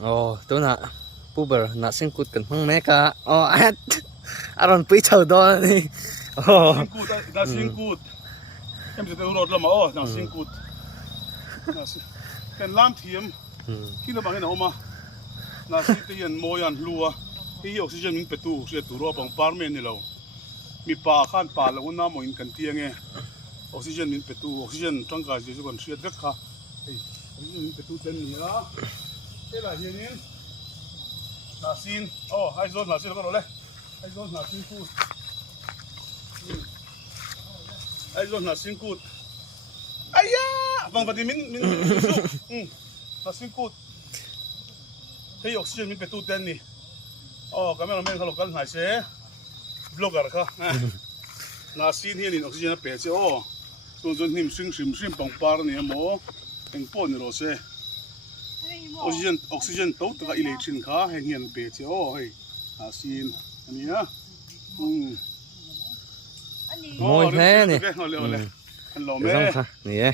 Oh, tu nak puber nak singkut kan hang meka. Oh, aron pi chau do ni. Oh. Singkut, da singkut. Emจะรถละมาอ๋อนะสิงกุดนะสิเป็นล้ามเทียมที่เราบางเห็นออกมานะสิเตียนโมยันลัวที่ออกซิเจนมันเป็นตู้เสียตัวรอบของปาร์เมนนี่เรามีป่าข้านป่าแล้วน้ำมันกันเตียงไงออกซิเจนมันเป็นตู้ออกซิเจนร่างกายจะก่อนเสียเด็กค่ะออกซิเจนมันเป็นตู้เต็มนี่ละเท่าไหร่เฮียนี่นาซินอ๋อไอ้โซนนาซินก็รอเลยไอ้โซนนาซินกูดไอ้โซนนาซินกูดไอ้ยาบางประเดี๋ยวมินสุกนาซินกูดที่ออกซิเจนมันเป็นตู้เต็มนี่อ๋อก็ไม่เราไม่เขาหลอกกันหายเสียบล็อกอะไรค่ะนาซินเฮียนี่ออกซิเจนเป็นเสียอ๋อส่วนหิมซิมปังปาร์นี่หมอเป็นปนนี่เราเสียออกซิเจนโต๊ะกับอิเล็กทรินค่ะให้เฮียนเป็นเสียอ๋อเฮ้ยนาซินอันนี้นะMôi thế nè. Anh lò mẹ. Nè.